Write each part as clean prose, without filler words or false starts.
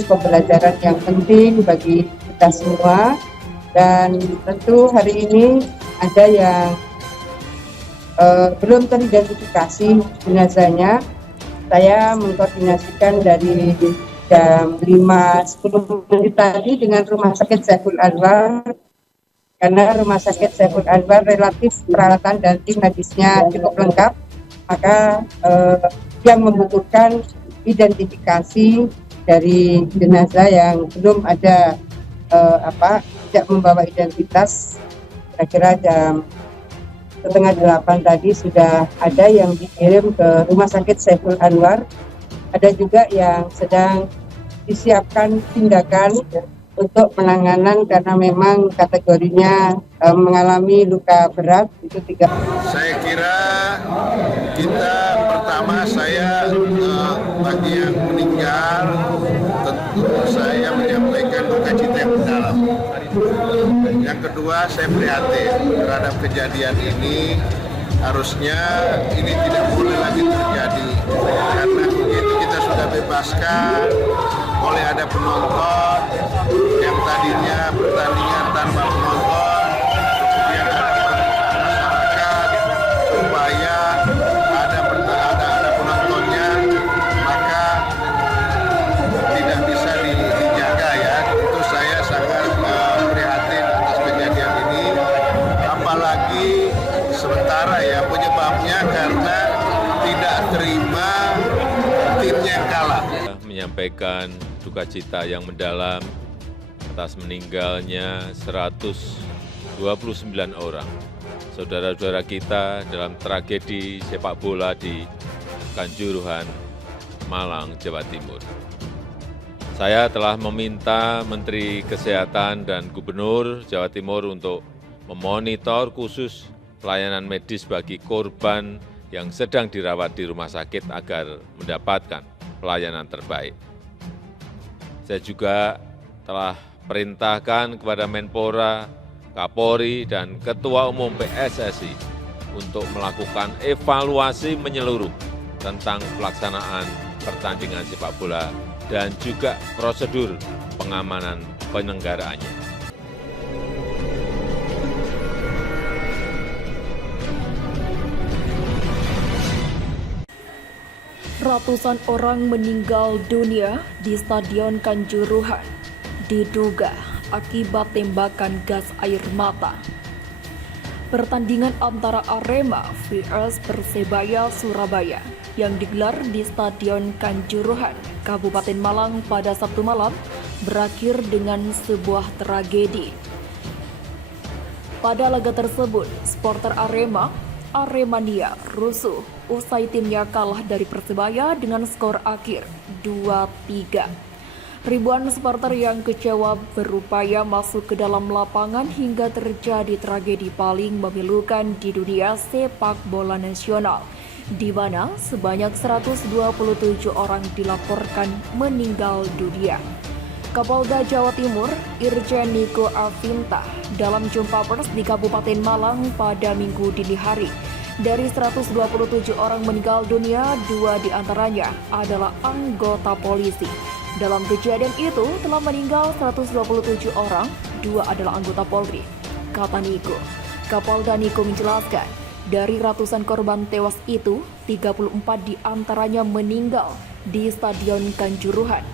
pembelajaran yang penting bagi kita semua. Dan tentu hari ini ada yang belum teridentifikasi jenazahnya. Saya mengkoordinasikan dari jam 5.10 tadi dengan Rumah Sakit Saiful Anwar, karena Rumah Sakit Saiful Anwar relatif peralatan dan tim medisnya cukup lengkap, maka yang membutuhkan identifikasi dari jenazah yang belum ada tidak membawa identitas. Kira-kira jam 7:30 tadi sudah ada yang dikirim ke Rumah Sakit Saiful Anwar. Ada juga yang sedang disiapkan tindakan untuk penanganan karena memang kategorinya mengalami luka berat, itu 3. Saya kira kita pertama bagi yang meninggal tentu saya menyampaikan duka cita yang mendalam. Yang kedua, saya prihatin terhadap kejadian ini. Harusnya ini tidak boleh lagi terjadi, karena begitu kita sudah bebaskan, boleh ada penonton yang tadinya pertandingan tanpa penonton, kemudian ada masyarakat supaya ada penontonnya, maka tidak bisa dijaga ya. Itu saya sangat prihatin atas kejadian ini, apalagi sementara ya penyebabnya karena tidak terima timnya yang kalah. Menyampaikan duka cita yang mendalam atas meninggalnya 129 orang saudara-saudara kita dalam tragedi sepak bola di Kanjuruhan, Malang, Jawa Timur. Saya telah meminta Menteri Kesehatan dan Gubernur Jawa Timur untuk memonitor khusus pelayanan medis bagi korban yang sedang dirawat di rumah sakit agar mendapatkan pelayanan terbaik. Saya juga telah perintahkan kepada Menpora, Kapolri, dan Ketua Umum PSSI untuk melakukan evaluasi menyeluruh tentang pelaksanaan pertandingan sepak bola dan juga prosedur pengamanan penyelenggaraannya. Ratusan orang meninggal dunia di Stadion Kanjuruhan, diduga akibat tembakan gas air mata. Pertandingan antara Arema vs Persebaya Surabaya yang digelar di Stadion Kanjuruhan, Kabupaten Malang pada Sabtu malam berakhir dengan sebuah tragedi. Pada laga tersebut, supporter Aremania rusuh usai timnya kalah dari Persebaya dengan skor akhir 2-3. Ribuan supporter yang kecewa berupaya masuk ke dalam lapangan hingga terjadi tragedi paling memilukan di dunia sepak bola nasional, di mana sebanyak 127 orang dilaporkan meninggal dunia. Kapolda Jawa Timur, Irjen Niko Afinta, dalam jumpa pers di Kabupaten Malang pada Minggu dini hari, dari 127 orang meninggal dunia, 2 diantaranya adalah anggota polisi. Dalam kejadian itu telah meninggal 127 orang, 2 adalah anggota Polri, kata Niko. Kapolda Niko menjelaskan, dari ratusan korban tewas itu, 34 diantaranya meninggal di Stadion Kanjuruhan.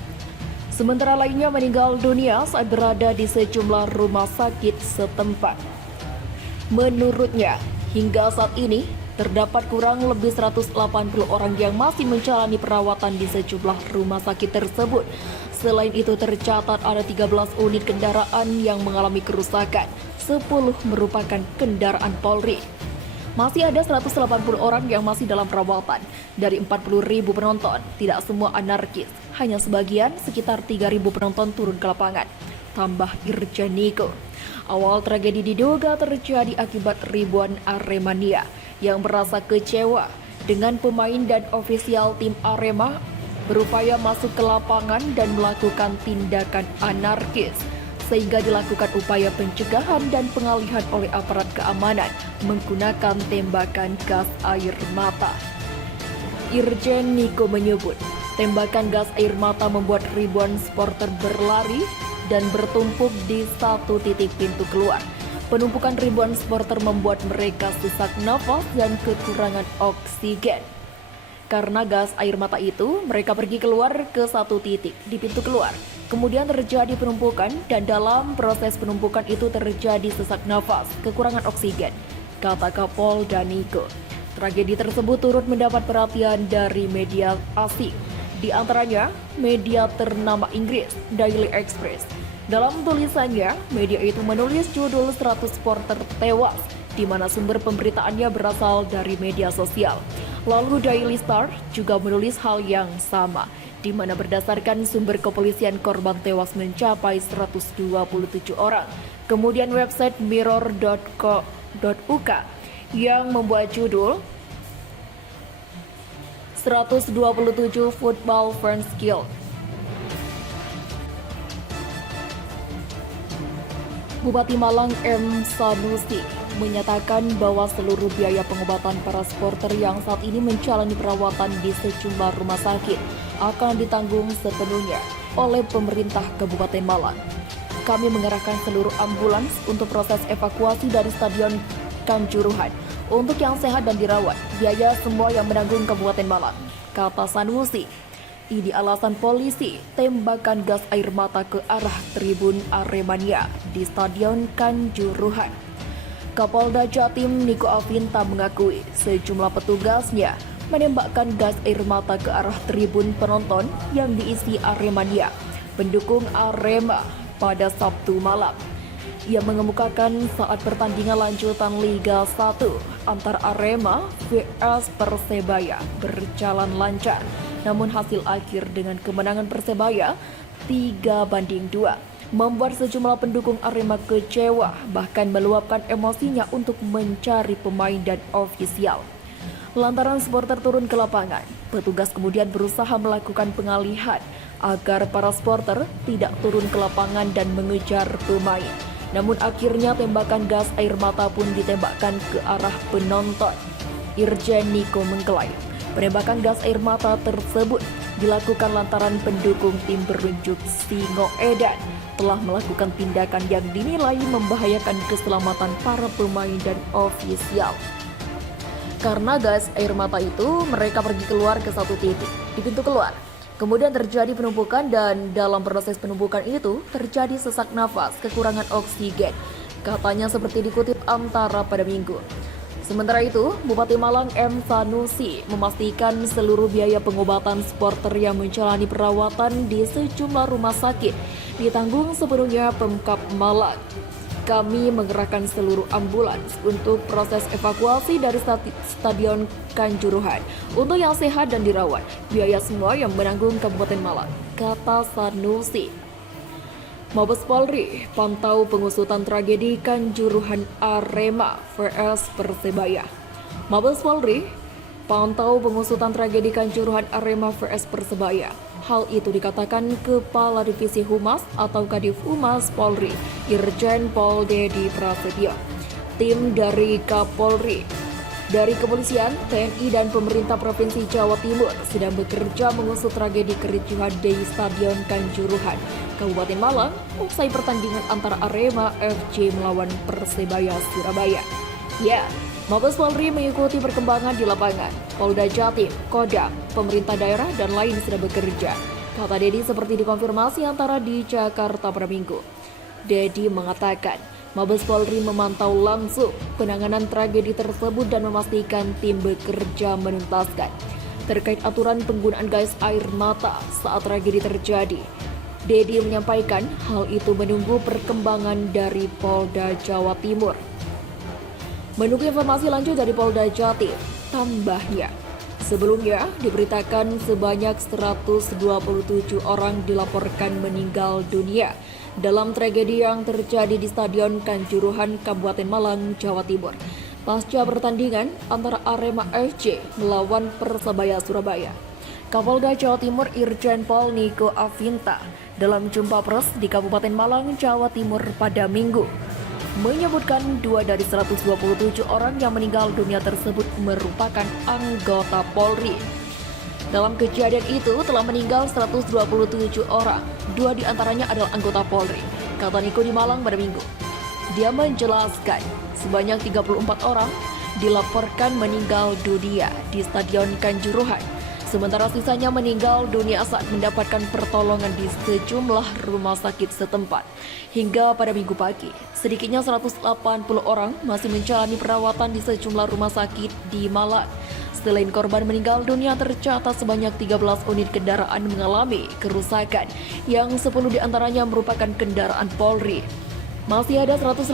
Sementara lainnya meninggal dunia saat berada di sejumlah rumah sakit setempat. Menurutnya, hingga saat ini terdapat kurang lebih 180 orang yang masih menjalani perawatan di sejumlah rumah sakit tersebut. Selain itu tercatat ada 13 unit kendaraan yang mengalami kerusakan, 10 merupakan kendaraan Polri. Masih ada 180 orang yang masih dalam perawatan. Dari 40.000 penonton, tidak semua anarkis. Hanya sebagian, sekitar 3.000 penonton turun ke lapangan. Tambah Irjen Niko. Awal tragedi diduga terjadi akibat ribuan Aremania yang merasa kecewa dengan pemain dan ofisial tim Arema berupaya masuk ke lapangan dan melakukan tindakan anarkis, sehingga dilakukan upaya pencegahan dan pengalihan oleh aparat keamanan menggunakan tembakan gas air mata. Irjen Niko menyebut, Tembakan gas air mata membuat ribuan supporter berlari dan bertumpuk di satu titik pintu keluar. Penumpukan ribuan supporter membuat mereka sesak nafas dan kekurangan oksigen. Karena gas air mata itu, mereka pergi keluar ke satu titik di pintu keluar. Kemudian terjadi penumpukan dan dalam proses penumpukan itu terjadi sesak nafas, kekurangan oksigen, kata Kapolda Niko. Tragedi tersebut turut mendapat perhatian dari media asing, di antaranya media ternama Inggris, Daily Express. Dalam tulisannya, media itu menulis judul 100 supporter tewas, di mana sumber pemberitaannya berasal dari media sosial. Lalu Daily Star juga menulis hal yang sama, di mana berdasarkan sumber kepolisian korban tewas mencapai 127 orang. Kemudian website mirror.co.uk yang membuat judul 127 Football Fans Killed. Bupati Malang M. Sanusi menyatakan bahwa seluruh biaya pengobatan para supporter yang saat ini menjalani perawatan di sejumlah rumah sakit akan ditanggung sepenuhnya oleh pemerintah Kabupaten Malang. Kami mengerahkan seluruh ambulans untuk proses evakuasi dari Stadion Kanjuruhan. Untuk yang sehat dan dirawat, biaya semua yang menanggung Kabupaten Malang, kata Sanusi. Ini alasan polisi tembakan gas air mata ke arah tribun Aremania di Stadion Kanjuruhan. Kapolda Jatim Niko Afinta mengakui sejumlah petugasnya menembakkan gas air mata ke arah tribun penonton yang diisi Aremania, pendukung Arema pada Sabtu malam. Ia mengemukakan saat pertandingan lanjutan Liga 1 antar Arema vs Persebaya berjalan lancar. Namun hasil akhir dengan kemenangan Persebaya 3-2 membuat sejumlah pendukung Arema kecewa, bahkan meluapkan emosinya untuk mencari pemain dan ofisial. Lantaran supporter turun ke lapangan, petugas kemudian berusaha melakukan pengalihan agar para supporter tidak turun ke lapangan dan mengejar pemain. Namun akhirnya tembakan gas air mata pun ditembakkan ke arah penonton. Irjen Niko mengklaim penembakan gas air mata tersebut dilakukan lantaran pendukung tim berunjuk Singoedan telah melakukan tindakan yang dinilai membahayakan keselamatan para pemain dan ofisial. Karena gas air mata itu, mereka pergi keluar ke satu titik di pintu keluar. Kemudian terjadi penumpukan dan dalam proses penumpukan itu terjadi sesak nafas, kekurangan oksigen. Katanya seperti dikutip Antara pada Minggu. Sementara itu, Bupati Malang M. Sanusi memastikan seluruh biaya pengobatan supporter yang menjalani perawatan di sejumlah rumah sakit ditanggung sepenuhnya Pemkab Malang. Kami mengerahkan seluruh ambulans untuk proses evakuasi dari Stadion Kanjuruhan. Untuk yang sehat dan dirawat, biaya semua yang menanggung Kabupaten Malang, kata Sanusi. Mabes Polri pantau pengusutan tragedi Kanjuruhan Arema vs Persebaya. Mabes Polri pantau pengusutan tragedi Kanjuruhan Arema vs Persebaya. Hal itu dikatakan Kepala Divisi Humas atau Kadif Humas Polri, Irjen Pol Dedi Prasetyo. Tim dari Kapolri, dari Kepolisian, TNI, dan pemerintah Provinsi Jawa Timur sedang bekerja mengusut tragedi kericuhan di Stadion Kanjuruhan, Kabupaten Malang, usai pertandingan antara Arema FC melawan Persebaya Surabaya. Ya, Mabes Polri mengikuti perkembangan di lapangan. Polda Jatim, Kodam, pemerintah daerah, dan lain sudah bekerja, kata Dedi seperti dikonfirmasi Antara di Jakarta pada Minggu. Dedi mengatakan, Mabes Polri memantau langsung penanganan tragedi tersebut dan memastikan tim bekerja menuntaskan terkait aturan penggunaan gas air mata saat tragedi terjadi. Dedi menyampaikan hal itu menunggu perkembangan dari Polda Jawa Timur. Menunggu informasi lanjut dari Polda Jatim, tambahnya, sebelumnya diberitakan sebanyak 127 orang dilaporkan meninggal dunia dalam tragedi yang terjadi di Stadion Kanjuruhan, Kabupaten Malang, Jawa Timur, pasca pertandingan antara Arema FC melawan Persebaya Surabaya. Kapolda Jawa Timur Irjen Pol Niko Afinta dalam jumpa pers di Kabupaten Malang, Jawa Timur pada Minggu menyebutkan 2 dari 127 orang yang meninggal dunia tersebut merupakan anggota Polri. Dalam kejadian itu telah meninggal 127 orang, 2 diantaranya adalah anggota Polri, kata Niko di Malang pada Minggu. Dia menjelaskan sebanyak 34 orang dilaporkan meninggal dunia di Stadion Kanjuruhan, sementara sisanya meninggal dunia saat mendapatkan pertolongan di sejumlah rumah sakit setempat. Hingga pada Minggu pagi, sedikitnya 180 orang masih menjalani perawatan di sejumlah rumah sakit di Malang. Selain korban meninggal dunia, tercatat sebanyak 13 unit kendaraan mengalami kerusakan, yang 10 diantaranya merupakan kendaraan Polri. Masih ada 180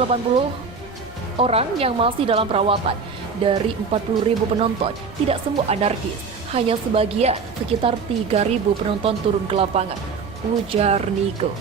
orang yang masih dalam perawatan. Dari 40.000 penonton, tidak semua anarkis. Hanya sebagian, sekitar 3.000 penonton turun ke lapangan, ujar Niko.